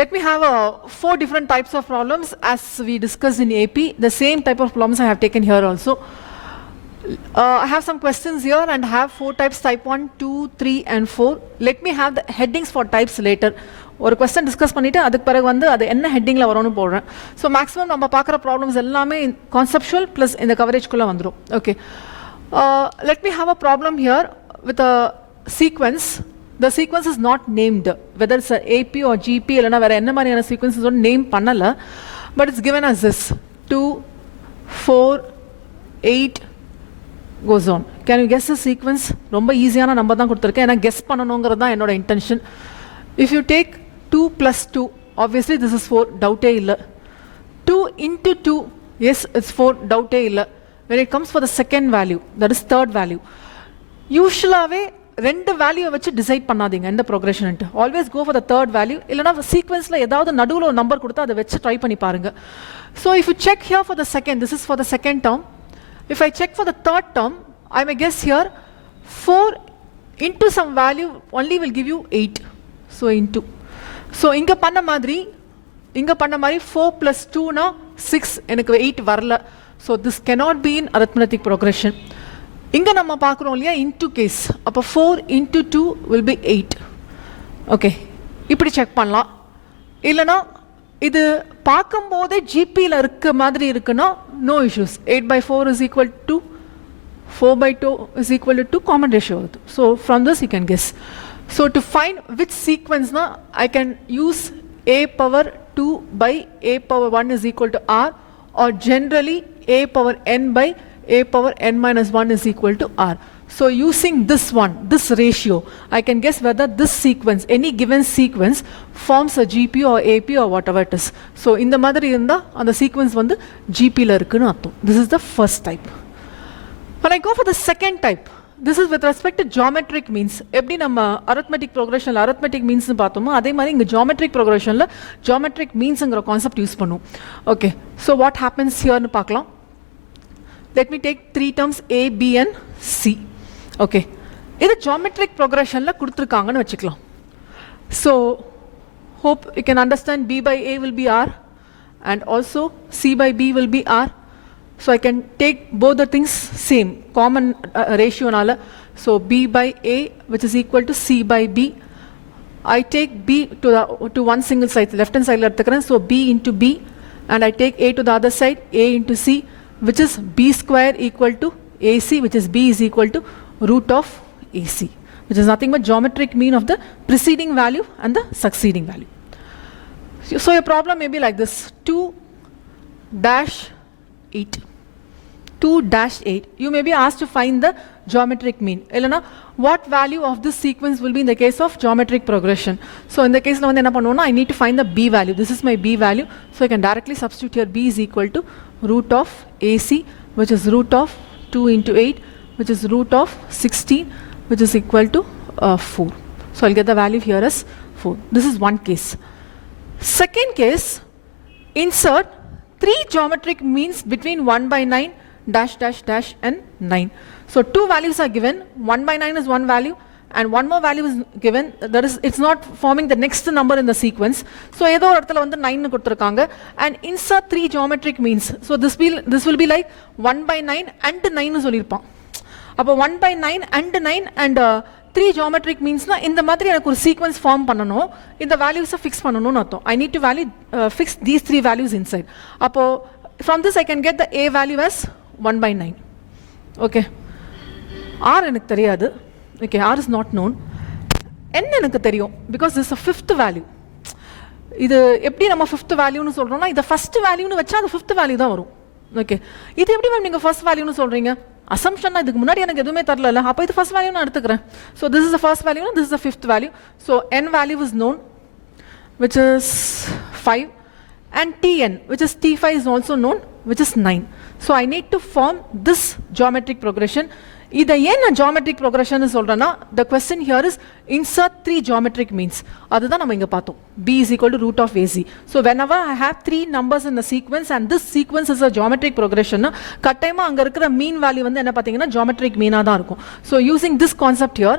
Let me have 4 different types of problems as we discussed in AP. The same type of problems I have taken here also. I have some questions here and have 4 types, type 1, 2, 3 and 4. Let me have the headings for types later. ஒரு question discuss பண்ணிவிட்டு அதுக்கு பிறகு வந்து அது என்ன ஹெட்டிங்கில் வரும்னு போடுறேன். ஸோ மேக்ஸிமம் நம்ம பார்க்குற ப்ராப்ளம்ஸ் எல்லாமே கான்செப்ஷுவல் ப்ளஸ் இந்த கவரேஜ்குள்ளே வந்துடும். Okay, let me have a problem here with a sequence. The sequence is not named, whether it's a AP or GP இல்லைனா வேறு என்ன மாதிரியான சீக்வன்ஸஸோட நேம் பண்ணலை, but it's given as this 2, 4, 8 goes on. Can you guess the sequence? ரொம்ப ஈஸியான நம்பர் தான் கொடுத்துருக்கேன், ஏன்னா கெஸ் பண்ணணுங்கிறது தான் என்னோட இன்டென்ஷன். If you take 2 plus 2, obviously this is 4, doubtே இல்லை. 2 into 2, yes, it's 4, doubtே இல்லை. When it comes for the second value, that is third value, யூஸ்வலாகவே ரெண்டு வேல்யூவை வச்சு டிசைட் பண்ணாதீங்க எந்த ப்ரோக்ரெஷன்ட்டு. Always go for the third value, இல்லைனா சீக்வன்ஸில் ஏதாவது நடுவில் ஒரு நம்பர் கொடுத்து அதை வச்சு ட்ரை பண்ணி பாருங்கள். So if you check here for the second, this is for the second term. If I check for the third term, I may guess here 4 into some value only will give you 8. So into. So இங்கே பண்ண மாதிரி 4 plus 2 na 6, எனக்கு 8 வரல. So this cannot be in arithmetic progression. இங்கே நம்ம பார்க்குறோம் இல்லையா into case, அப்போ 4 into 2 will be 8. ஓகே, இப்படி செக் பண்ணலாம். இல்லைனா இது பார்க்கும்போதே ஜிபியில் இருக்க மாதிரி இருக்குன்னா no issues. 8 by 4 is equal to 4 by 2 is equal to 2, common ratio. So from this you can guess. So to find which sequence na, I can use a power 2 by a power 1 is equal to r, or generally a power n by a power n minus 1 is equal to r. So using this one, this ratio, I can guess whether this sequence, any given sequence forms a GP or AP or whatever it is. So இந்த மாதிரி இருந்தா அந்த sequence வந்து GPல இருக்குன்னு அர்த்தம். This is the first type. When I go for the second type, this is with respect to geometric means. எப்படி நம்ம arithmetic progressionல arithmetic means பார்த்தோமோ அதே மாதிரி இங்கே geometric progressionல geometric meansங்கிற கான்செப்ட் யூஸ் பண்ணுவோம். Okay, so what happens here னு பார்க்கலாம். Let me take 3 terms A, B and C. Okay, இது geometric progressionல கொடுத்துருக்காங்கன்னு வச்சுக்கலாம். So hope you can understand B by A will be R and also C by B will be R. So I can take both the things same, common ratio nala. So B by A which is equal to C by B. I take B to one single side, left hand side la eduthukuren. So B into B, and I take A to the other side, A into C, which is B square equal to AC, which is B is equal to root of AC, which is nothing but geometric mean of the preceding value and the succeeding value. So your problem may be like this: 2-8. 2-8. You may be asked to find the geometric mean. Elena, what value of this sequence will be in the case of geometric progression? So in the case now I need to find the B value. This is my B value. So I can directly substitute here B is equal to root of AC, which is root of 2 into 8, which is root of 16, which is equal to 4. So I'll get the value here as 4. This is one case. Second case, insert 3 geometric means between 1 by 9, dash dash dash and 9. So 2 values are given. 1 by 9 is one value and one more value is given. That is, it's not forming the next number in the sequence. So ஏதோ ஒரு இடத்துல வந்து 9 கொடுத்திருக்காங்க and insert 3 geometric means. So this will be like 1 by 9 and 9 சொல்லிருப்பான். அப்போ 1 by 9 and 9 and 3 geometric meansனா இந்த மாதிரி எனக்கு ஒரு sequence form பண்ணணும், இந்த values-ஐ fix பண்ணணும்னு அர்த்தம். I need to fix these 3 values inside. அப்போ from this I can get the A value as 1 by 9. Okay, R எனக்கு தெரியாது. Okay, R is not known. N எனக்கு தெரியும் because this is a fifth value. இது எப்படி நம்ம fifth வேல்யூன்னு சொல்றோம்னா இதை ஃபர்ஸ்ட் வேல்யூன்னு வச்சா அது fifth வேல்யூ தான் வரும். ஓகே, இது எப்படி மேம் நீங்கள் ஃபர்ஸ்ட் வேல்யூன்னு சொல்கிறீங்க? அசம்ஷன்னா இதுக்கு முன்னாடி எனக்கு எதுவுமே தரல, அப்போ இது ஃபர்ஸ்ட் வேல்யூ நான் எடுத்துக்கிறேன். So this is the first value, this is the fifth value. So N value is known, which is 5, and Tn, which is T5 is also known, which is 9. So I need to form this geometric progression. இதை ஏன் நான் geometric progression சொல்கிறேன்னா, the question here is insert 3 geometric means. அதுதான் நம்ம இங்கே பார்த்தோம். B is equal to root of AC. So whenever I have 3 numbers in the sequence and this sequence is a geometric progression, கட்டாயமாக அங்கே இருக்கிற mean value வந்து என்ன பார்த்தீங்கன்னா geometric mean-ஆக தான் இருக்கும். So using this concept here,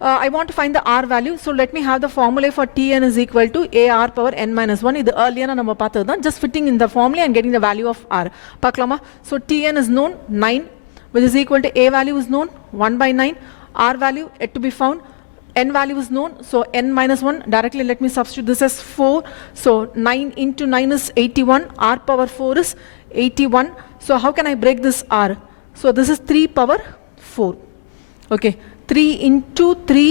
I want to find the r value. So let me have the formula for Tn is equal to ar power n minus 1. This earlier நம்ம பார்த்ததுதான், just fitting in the formula and getting the value of r. பார்க்கலாமா? So Tn is known 9, which is equal to a value is known 1 by 9, r value yet to be found, n value is known, so n minus 1, directly let me substitute this as 4. So 9 into 9 is 81, r power 4 is 81. So how can I break this r? So this is 3 power 4. Okay, 3 into 3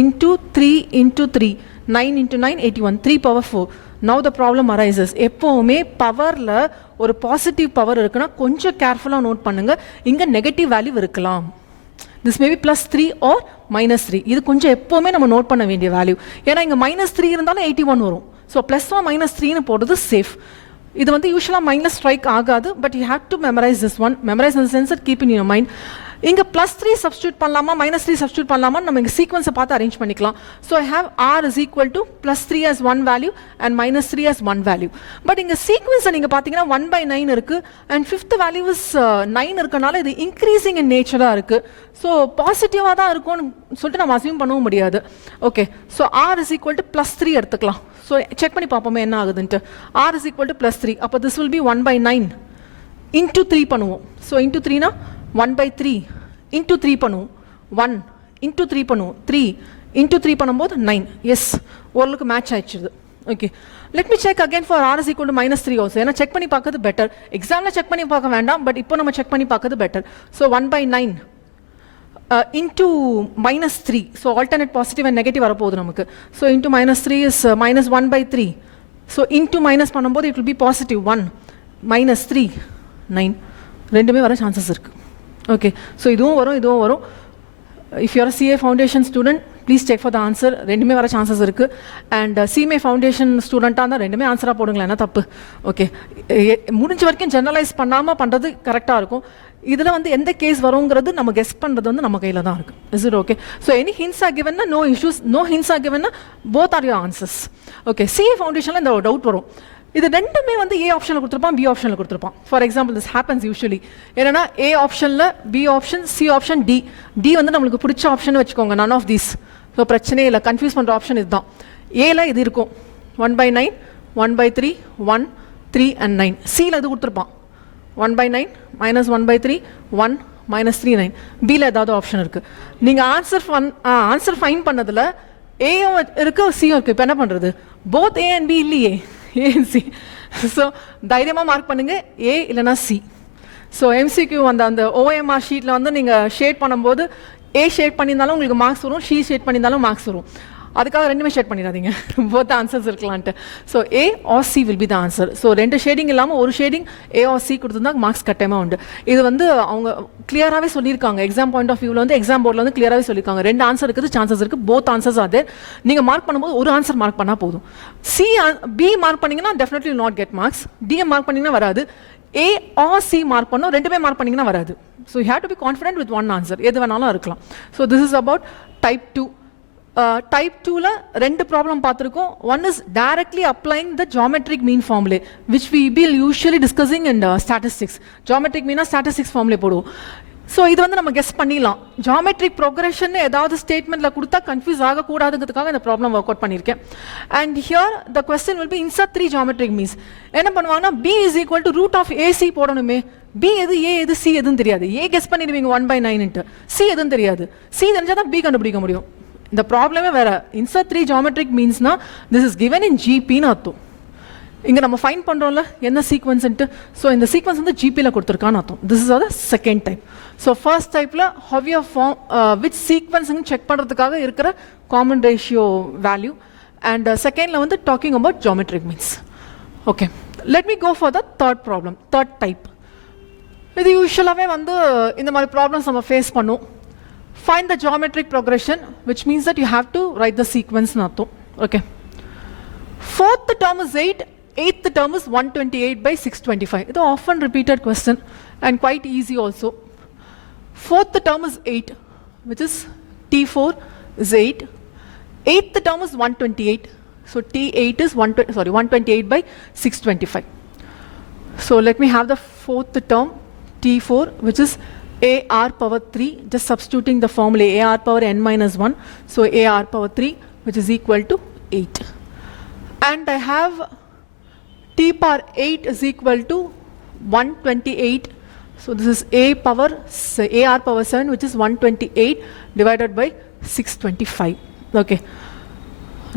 into 3 into 3, 9 into 9, 81, 3 power 4. Now the problem arises. எப்போவுமே பவரில் ஒரு positive power இருக்குன்னா கொஞ்சம் கேர்ஃபுல்லாக நோட் பண்ணுங்க, இங்கே negative value இருக்கலாம். This may be plus 3 or minus 3. இது கொஞ்சம் எப்போவுமே நம்ம நோட் பண்ண வேண்டிய வேல்யூ. ஏன்னா இங்கே minus 3 இருந்தாலும் 81 வரும். ஸோ ப்ளஸ் or minus 3ன்னு போடுறது சேஃப். இது வந்து யூஸ்வலாக மைனஸ் ஸ்ட்ரைக் ஆகாது, but you have to memorise this one. Memorise in sense that keep in your mind. இங்கே ப்ளஸ் 3 சப்ஸ்டியூட் பண்ணலாமா மைனஸ் 3 சப்ஸ்டியூட் பண்ணலாமா நம்ம இங்கே சீக்வன்ஸை பார்த்து அரேஞ்ச் பண்ணிக்கலாம். So I have r is equal to plus 3 as 1 value and minus 3 as 1 value. But இங்கே சீக்வன்ஸை நீங்கள் பார்த்தீங்கன்னா 1 by 9 இருக்குது அண்ட் ஃபிஃப்த் வேல்யூ இஸ் 9 இருக்கனால இது இன்க்ரீசிங் இன் நேச்சராக இருக்குது. ஸோ பாசிட்டிவாக தான் இருக்கும்னு சொல்லிட்டு நம்ம அசியூம் பண்ணவும் முடியாது. Okay, so r is equal to plus 3 எடுத்துக்கலாம். ஸோ செக் பண்ணி பார்ப்போமே என்ன ஆகுதுன்ட்டு. R is equal to plus 3, அப்போ this will be 1 by 9 into 3 பண்ணுவோம். ஸோ இன்டூ 3னா 1 by 3 இன்டூ 3 பண்ணுவோம், 1 இன்டூ 3 பண்ணுவோம், 3 இன்டூ 3 பண்ணும்போது 9. எஸ், ஓரளவுக்கு மேட்ச் ஆயிடுச்சு. Okay, let me check again for r is equal to minus 3 also. ஏன்னா செக் பண்ணி பார்க்கறது பெட்டர். எக்ஸாமில் செக் பண்ணி பார்க்க வேண்டாம், பட் இப்போ நம்ம செக் பண்ணி பார்க்கறது better. So 1 by 9 into minus 3. So alternate positive and negative வரப்போகுது நமக்கு. So into minus 3 is minus 1 by 3. So into minus பண்ணும்போது it will be positive 1 minus 3 9. ரெண்டுமே வர சான்சஸ் இருக்கு. ஓகே, ஸோ இதுவும் வரும் இதுவும் வரும். If you're CA foundation student please check for the answer. ரெண்டுமே வர சான்சஸ் இருக்குது. அண்ட் சிஎம்ஏ ஃபவுண்டேஷன் ஸ்டூடெண்ட்டாக இருந்தால் ரெண்டுமே ஆன்சராக போடுங்களேன், என்ன தப்பு. ஓகே, முடிஞ்ச வரைக்கும் ஜெனரலைஸ் பண்ணாமல் பண்ணுறது கரெக்டாக இருக்கும். இதில் வந்து எந்த கேஸ் வருங்கிறது நம்ம கெஸ் பண்ணுறது வந்து நம்ம கையில் தான் இருக்குது. Is it okay? So any hints are கிவன்னா no issues, no hints are கிவன்னா both are your answers. Okay, CA ஃபவுண்டேஷனில் இந்த டவுட் வரும். இது ரெண்டுமே வந்து ஏ ஆப்ஷனில் கொடுத்துருப்பான், பி ஆப்ஷனில் கொடுத்துருப்பான். For example this happens usually. என்னன்னா ஏ ஆப்ஷனில் B option, C option, D. D வந்து நம்மளுக்கு பிடிச்ச ஆப்ஷன் வச்சுக்கோங்க, நன் ஆஃப் தீஸ். ஸோ பிரச்சனையே இல்லை, கன்ஃபியூஸ் பண்ணுற ஆப்ஷன் இதுதான். ஏல இது இருக்கும் 1 by 9, 1 by 3, 1, 3 and 9. சியில் இது கொடுத்துருப்பான் 1 by 9, minus 1 by 3, 1, minus 3, 9. பியில் ஏதாவது ஆப்ஷன் இருக்குது. நீங்கள் ஆன்சர் ஃபைன் பண்ணதில் ஏயும் இருக்குது சியும் இருக்குது. இப்போ என்ன பண்ணுறது? போத் ஏ அண்ட் பி இல்லையே, ஏ அண்ட் சி. ஸோ தைரியமாக மார்க் பண்ணுங்கள், ஏ இல்லைனா சி. ஸோ எம்சிக்யூ அந்த ஓஎம்ஆர் ஷீட்டில் வந்து நீங்கள் ஷேட் பண்ணும்போது ஏ ஷேட் பண்ணியிருந்தாலும் உங்களுக்கு மார்க்ஸ் வரும், சி ஷேட் பண்ணியிருந்தாலும் மார்க்ஸ் வரும். அதுக்காக ரெண்டுமே ஷேட் பண்ணிடாதீங்க, போத் ஆன்சர்ஸ் இருக்கலான்ட்டு. So A or C will be the answer. So ரெண்டு ஷேடிங் இல்லாமல் ஒரு ஷேடிங் ஏ ஆர் சி கொடுத்துருந்தா மார்க்ஸ் கட்டாயமாக உண்டு. இது வந்து அவங்க கிளியராகவே சொல்லியிருக்காங்க. எக்ஸாம் பாயிண்ட் ஆஃப் வியூவில் வந்து எக்ஸாம் போர்டில் வந்து கிளியராகவே சொல்லியிருக்காங்க. ரெண்டு ஆன்சர் இருக்குது, சான்சஸ் இருக்குது, போத் ஆன்சர்ஸ் அதே. நீங்கள் மார்க் பண்ணும்போது ஒரு ஆன்சர் மார்க் பண்ணால் போதும். பி மார்க் பண்ணிங்கன்னா definitely not get marks. DM mark பண்ணிங்கன்னா வராது. ஏ ஆர் சி மார்க் பண்ணோம், ரெண்டுமே மார்க் பண்ணிங்கன்னா வராது. So you have to be confident with one answer, எது வேணாலும் இருக்கலாம். So this is about type 2. Type 2ல ரெண்டு ப்ராப்ளம் பார்த்துருக்கோம். One is directly applying the geometric mean formula which we will usually discussing in statistics. Geometric மீனா statistics formula போடுவோம். ஸோ இது வந்து நம்ம கெஸ் பண்ணிடலாம். ஜாமெட்ரிக் ப்ரோக்ரஷன் ஏதாவது ஸ்டேட்மெண்ட்டில் கொடுத்தா கன்ஃபியூஸ் ஆகக்கூடாதுங்கிறதுக்காக இந்த ப்ராப்ளம் ஒர்க் அவுட் பண்ணியிருக்கேன். And here the question will be insert 3 geometric means. என்ன பண்ணுவாங்கன்னா b is equal to root of AC போடணுமே. பி எது, ஏ எது, சி எதுன்னு தெரியாது. ஏ கெஸ் பண்ணிடுவீங்க 1 by 9, சி எதுன்னு தெரியாது. சி தெரிஞ்சால் தான் பி கண்டுபிடிக்க முடியும். இந்த ப்ராப்ளமே வேற. இன்சர்ட் 3 ஜாமெட்ரிக் மீன்ஸ்னா திஸ் இஸ் கிவன் இன் ஜிபின்னு அர்த்தம். இங்கே நம்ம ஃபைன் பண்ணுறோம்ல என்ன சீக்வன்ஸ்ன்ட்டு. ஸோ இந்த சீக்வன்ஸ் வந்து ஜிபியில் கொடுத்துருக்கான்னு அர்த்தம். This is the second type. So first டைப்பில் ஹவ்யர் ஃபார்ம் விச் சீக்வன்ஸ்ன்னு செக் பண்ணுறதுக்காக இருக்கிற காமன் ரேஷியோ வேல்யூ. அண்ட் செகண்டில் வந்து talking about geometric means. Okay, let me go for the third problem, third type. இது யூஸ்வலாகவே வந்து இந்த மாதிரி ப்ராப்ளம்ஸ் நம்ம ஃபேஸ் பண்ணுவோம். Find the geometric progression, which means that you have to write the sequence nathum. Okay. Fourth term is 8, eighth term is 128 by 625. It's an often repeated question and quite easy also. Fourth term is 8, which is T4 is 8. Eighth term is 128. So T8 is 128 by 625. So let me have the fourth term T4, which is AR power 3, just substituting the formula AR power n minus 1, so AR power 3 which is equal to 8. And I have T power 8 is equal to 128, so this is AR power 7 which is 128 divided by 625. Okay.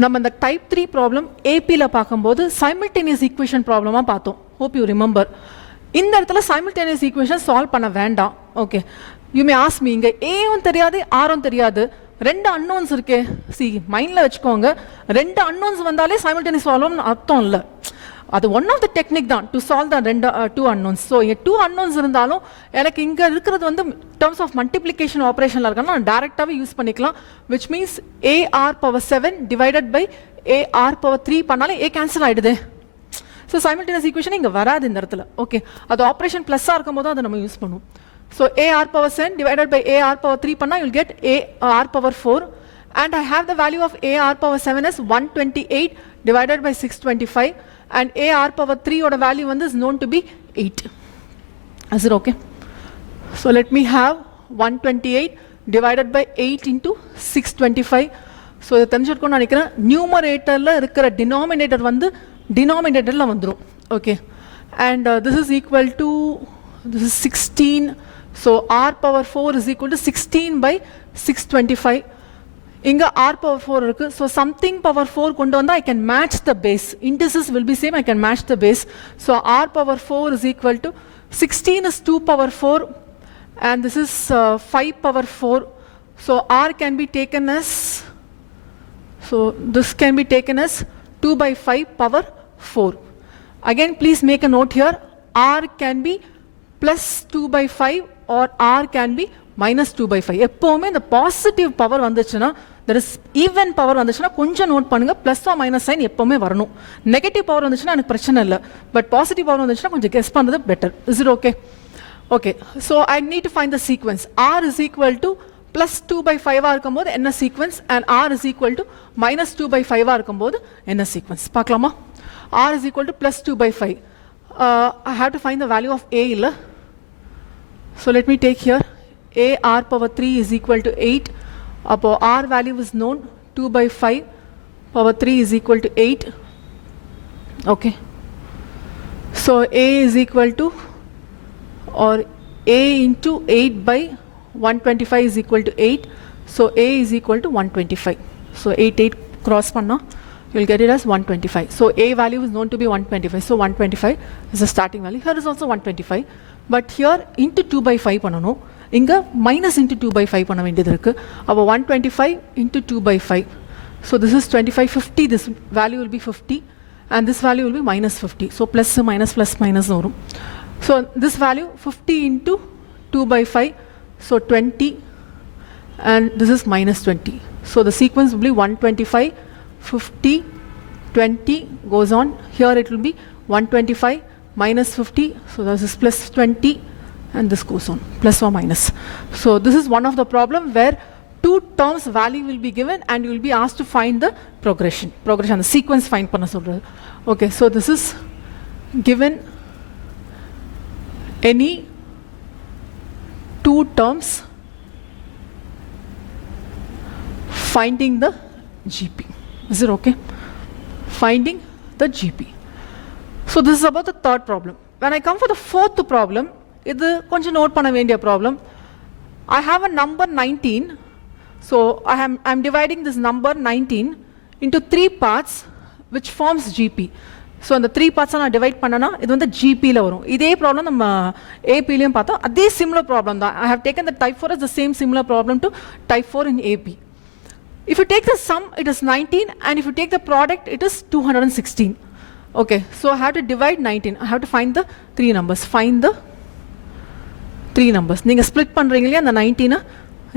நம்ம இந்த டைப் 3 ப்ராப்ளம் ஏபியில் பார்க்கும்போது simultaneous equation ப்ராப்ளமாக பார்த்தோம். Hope you remember. இந்த இடத்துல simultaneous equation solve பண்ண வேண்டாம். Okay, you may ask me, இங்கே ஏவும் தெரியாது ஆரும் தெரியாது, ரெண்டு அன்னோன்ஸ் இருக்கே. சி மைண்டில் வச்சுக்கோங்க, ரெண்டு அன்னோன்ஸ் வந்தாலே சைமல்டேனியஸ் ப்ராப்ளம்னு அர்த்தம் இல்லை. அது ஒன் ஆஃப் த டெக்னிக் தான் to solve the two unknowns. So இங்கே டூ அன்னோன்ஸ் இருந்தாலும் எனக்கு இங்கே இருக்கிறது வந்து டர்ம்ஸ் ஆஃப் மல்டிப்ளிகேஷன் ஆப்ரேஷனில் இருக்கணும், நான் டேரெக்டாகவே யூஸ் பண்ணிக்கலாம். Which means AR power 7 divided by AR power 3 பண்ணாலே A கேன்சல் ஆகிடுது. ஸோ சைமல்டேனியஸ் ஈக்குவேஷன் இங்கே வராது இந்த இடத்துல. ஓகே, அது ஆப்ரேஷன் ப்ளஸ்ஸாக இருக்கும் போது அதை நம்ம யூஸ் பண்ணுவோம். So AR power 7 divided by AR power 3 பண்ணால் you'll get AR power 4, and I have the value of AR power 7 as 128 divided by 625, and AR power 3 oda value is known to be 8. Is it okay? So let me have 128 divided by 8 into 625. So இதை தெரிஞ்சிருக்கோம்னு நினைக்கிறேன். நியூமரேட்டரில் இருக்கிற டினாமினேட்டர் வந்து டினாமினேட்டரில் வந்துடும். Okay, and this is equal to, this is 16. So R power 4 is equal to 16 by 625. இங்கே R power 4 இருக்கு. So something power 4 கொண்டு வந்தால் I can match the base. Indices will be same, I can match the base. So R power 4 is equal to 16 is 2 power 4, and this is 5 power 4. So R can be taken as, so this can be taken as 2 by 5 power 4. Again, please make a note here, R can be plus 2 by 5 or R can be minus 2 by 5. எப்போவுமே இந்த positive power வந்துச்சுன்னா, there is even power வந்துச்சுன்னா கொஞ்சம் நோட் பண்ணுங்க, plus R minus sign எப்போவுமே வரணும். Negative power வந்துச்சுன்னா எனக்கு பிரச்சனை இல்லை, பட் பாசிட்டிவ் பவர் வந்துச்சுன்னா கொஞ்சம் கெஸ் பண்ணுறது better. Is it okay? Okay, so I need to find the sequence. R is equal to plus 2 by 5 இருக்கும்போது என்ன sequence, and r is equal to minus 2 by 5 இருக்கும்போது என்ன சீக்வன்ஸ் பார்க்கலாமா? R is equal to plus 2 by 5. I have to find the value of A இல்லை. So let me take here AR power 3 is equal to 8. Appo R value is known, 2 by 5 power 3 is equal to 8. Okay, so A is equal to, or A into 8 by 125 is equal to 8. So A is equal to 125. So 8 cross panna, you will get it as 125. So A value is known to be 125. So 125 is the starting value. Here is also 125, but here into 2 by 5 பண்ணணும், இங்கே minus into 2 by 5 பண்ண வேண்டியது இருக்குது. அப்போ 125 into 2 by 5. So this is 25, 50, this value will be 50, and this value will be minus 50. So plus minus வரும். So this value 50 into 2 by 5, so 20, and this is minus 20. So the sequence will be 125, 50, 20 goes on. Here it will be 125 minus 50, so this is plus 20, and this goes on, plus or minus. So this is one of the problem where two terms value will be given and you will be asked to find the progression, the sequence find panna solradhu. Okay, so this is given any two terms finding the GP. Is it okay? Finding the GP. So this is about the third problem. When I come for the fourth problem, இது கொஞ்சம் நோட் பண்ண வேண்டிய problem. I have a number 19. So I'm dividing this number 19 into 3 parts which forms GP. So அந்த 3 parts நான் டிவைட் பண்ணனா இது வந்து GPல வரும். இதே ப்ராப்ளம் நம்ம APலயும் பார்த்தோம், அதே சிமிலர் ப்ராப்ளம் தான். I have taken the type 4 as the same similar problem to type 4 in AP. If you take the sum, it is 19, and if you take the product, it is 216. Okay, so I have to divide 19. I have to find the 3 numbers. Find the 3 numbers. நீங்கள் ஸ்ப்ளிட் பண்ணுறீங்க இல்லையா அந்த 19,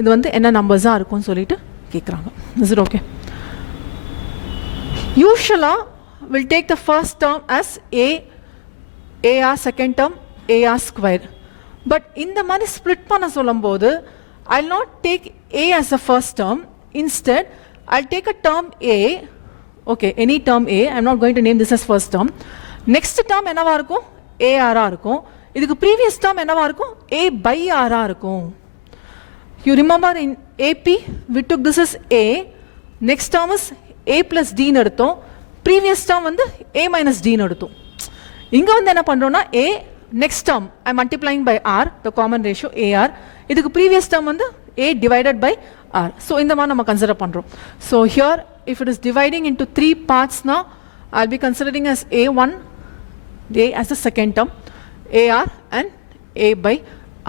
இது வந்து என்ன நம்பர்ஸாக இருக்கும்னு சொல்லிட்டு கேட்குறாங்க. Is it okay? யூஷுவலாக will take the first term as AR, second term AR square. But இந்த மாதிரி ஸ்ப்ளிட் பண்ண சொல்லும்போது I will not take A as the first term. Instead, I'll take a term A. Okay, any term A. I'm not going to name this as first term. Next term என்னவா இருக்கும்? AR இருக்கும். இதுக்கு previous term என்னவா இருக்கும்? A by R இருக்கும். You remember in AP we took this as A, next term is A plus D னு எடுத்தோம், previous term வந்து A minus D னு எடுத்தோம். இங்க வந்து என்ன பண்றோம்னா A next term I am multiplying by R, the common ratio AR. இதுக்கு previous term வந்து A divided by R. So இந்த மாதிரி நம்ம கன்சிடர் பண்றோம். So here if it is dividing into 3 parts now, I'll be considering as A1, A as the second term, AR and A by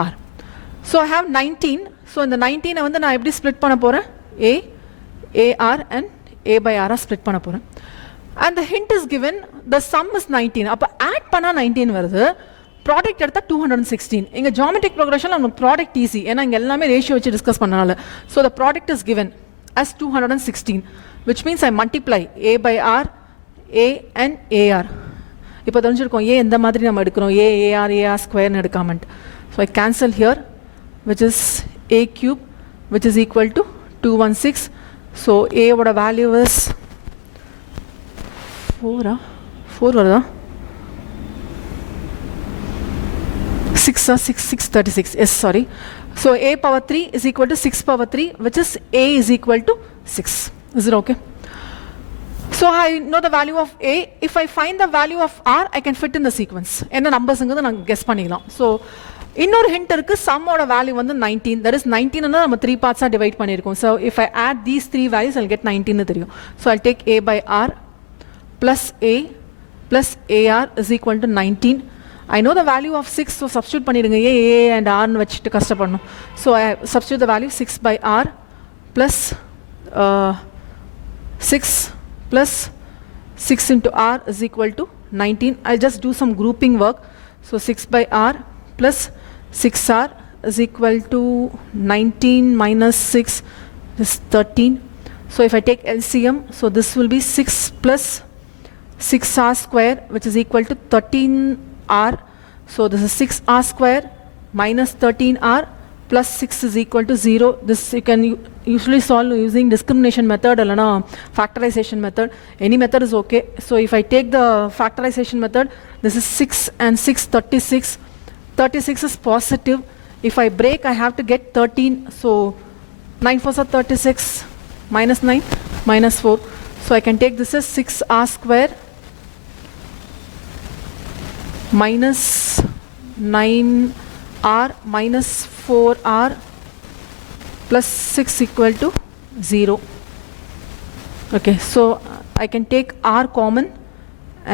R. So I have 19. So in the 19 வந்து நான் எப்படி ஸ்ப்ளிட் பண்ண போறேன்? A, AR and A by R split பண்ண போறேன். And the hint is given, the sum is 19. அப்ப add பண்ணா 19 வருது. ப்ராடக்ட் எடுத்தா 216. இங்க ஜியோமெட்ரிக் ப்ரோக்ரஷன்ல நமக்கு ப்ராடக்ட் ஈஸி, ஏன்னா இங்க எல்லாமே ரேஷியோ வச்சு டிஸ்கஸ் பண்ணனால. So the product is given as 216, which means I multiply A by R, A and AR. இப்போ தெரிஞ்சிருக்கோம் A எந்த மாதிரி நம்ம எடுக்கிறோம், A, AR, AR ஸ்கொயர்னு எடுக்காம. So I cancel here, which is A cube, which is equal to 216. So A ஓட value is 4 வருதா? 636. Yes, sorry. So A power 3 is equal to 6 power 3, which is A is equal to 6. Is it okay? So I know the value of A. If I find the value of R, I can fit in the sequence. என்ன நம்பர்ஸ்ங்கிறது நான் கெஸ் பண்ணிக்கலாம். So இன்னொரு ஹிண்ட் இருக்கு, சம்மோட வேல்யூ வந்து 19. that is 19 னா நம்ம 3 பார்ட்ஸா டிவைட் பண்ணியிருக்கோம். So if I add these 3 values, I'll get 19 னு தெரியும். So I'll take A by R plus A plus AR is equal to 19. I know the value of 6, so substitute பண்ணிடுங்க. A and R னு வச்சிட்டு கஷ்டப்படணும். So I substitute the value 6 by R plus 6 plus 6 into R is equal to 19. I'll just do some grouping work. So 6 by R plus 6R is equal to 19 minus 6 is 13. So if I take LCM, so this will be 6 plus 6R square, which is equal to 13R. So this is 6R square minus 13R plus 6 is equal to 0. This you can usually solve using discrimination method or factorization method. Any method is okay. So if I take the factorization method, this is 6 and 6, 36. 36 is positive. If I break, I have to get 13. So 9 4s are 36, minus 9, minus 4. So I can take this as 6R square minus 9R minus 4R plus 6 equal to 0. Okay, so I can take R common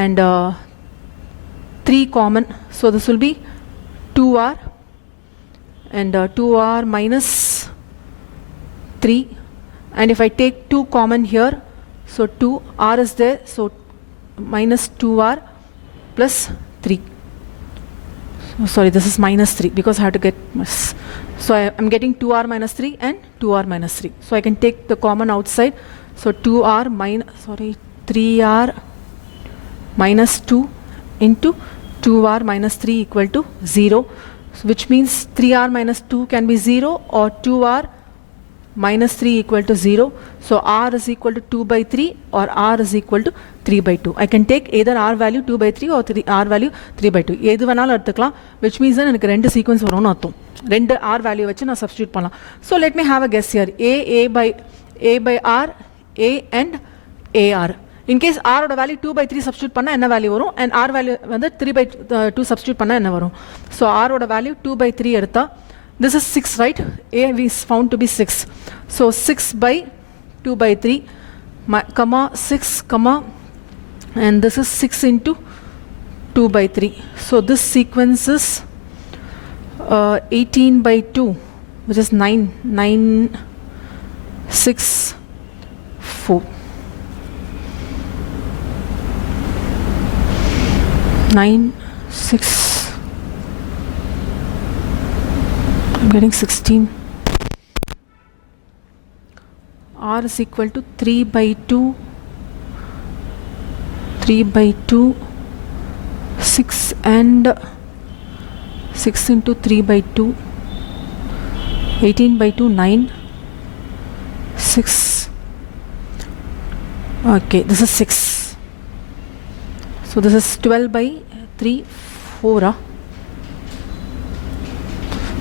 and 3 common. So this will be 2R and 2R minus 3. And if I take 2 common here, so 2R is there, so minus 2R plus 3. Oh, sorry, this is minus 3 because I have to get, so I'm getting 2R minus 3 and 2R minus 3. So I can take the common outside. So 2R minus, 3R minus 2 into 2R minus 3 equal to 0. So which means 3R minus 2 can be 0 or 2R minus 3 equal to 0. So R is equal to 2 by 3 or R is equal to 3 by 2. I can take either R value 2 by 3 or R value 3 by 2. எது வேணாலும் எடுத்துக்கலாம், which means தான் எனக்கு ரெண்டு சீக்வன்ஸ் வரும்னு அர்த்தம். ரெண்டு R value வச்சு நான் சப்ஸ்டியூட் பண்ணலாம். So let me have a guess here. A by R, A and AR. In case R ஓட வேல்யூ 2 by 3 சப்ஸ்டியூட் பண்ணா என்ன வேல்யூ வரும் and R வேல்யூ வந்து 3 by 2 சப்ஸ்டியூட் பண்ணா என்ன வரும்? So R ஓட வேல்யூ 2 by 3 எடுத்தா, this is 6, right? A is found to be 6. So 6 by 2 by 3, comma 6, comma, and this is 6 into 2 by 3. So this sequence is 18 by 2, which is 9, 6, 4. 9, 6, I'm getting 16. R is equal to 3 by 2, 3 by 2, 6 and 6 into 3 by 2, 18 by 2, 9, 6. Okay, this is 6. So this is 12 by 3, 4.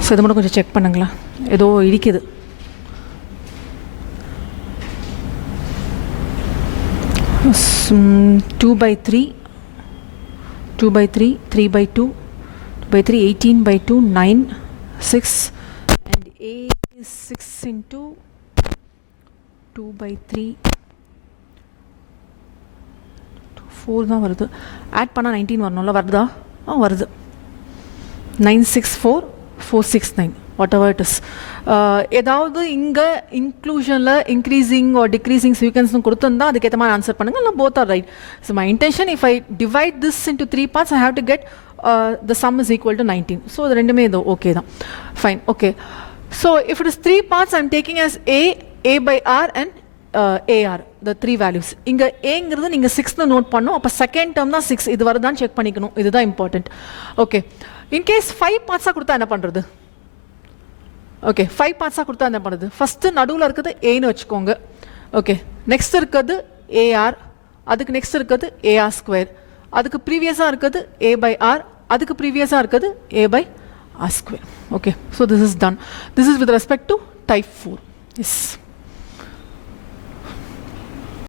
ஸோ இதை மட்டும் கொஞ்சம் செக் பண்ணுங்களா, ஏதோ இடிக்குது. Two by 3, 2 by 3, 3 by 2, 2 by 3, 18 by 2, 9, 6, and A is 6 into 2 by 3, 4 தான் வருது. ஆட் பண்ணால் 19 வரணும்ல, வருதா? வருது. 964 469 whatever it is. ஏதாவது இங்கே இன்க்ளூஷனில் இன்க்ரீசிங் ஆர் டிக்ரீசிங் சீக்வன்ஸ்னு கொடுத்துருந்தா அதுக்கேற்ற மாதிரி ஆன்சர் பண்ணுங்கள், இல்லை both are right. So my intention, if I divide this into 3 parts, I have to get the sum is equal to 19. ஸோ இது ரெண்டுமே இது ஓகே தான், fine, okay. So if it is 3 parts, I'm taking as A by R and AR, the 3 values. இங்கே ஏங்கிறது நீங்கள் 6ன்னு நோட் பண்ணணும். அப்போ செகண்ட் டேர்ம் தான் 6, இது வருதான்னு செக் பண்ணிக்கணும், இதுதான் இம்பார்ட்டண்ட். ஓகே, இன்கேஸ் 5 பார்ட்ஸாக கொடுத்தா என்ன பண்ணுறது? ஓகே, 5 பார்ட்ஸாக கொடுத்தா என்ன பண்ணுறது? ஃபஸ்ட்டு நடுவில் இருக்கிறது ஏன்னு வச்சுக்கோங்க. ஓகே, நெக்ஸ்ட் இருக்கிறது AR, அதுக்கு நெக்ஸ்ட் இருக்கிறது AR ஸ்கொயர், அதுக்கு ப்ரீவியஸாக இருக்கிறது A by R, அதுக்கு ப்ரீவியஸாக இருக்கிறது A by R square. Okay, so this is done. This is with respect to type 4. எஸ்.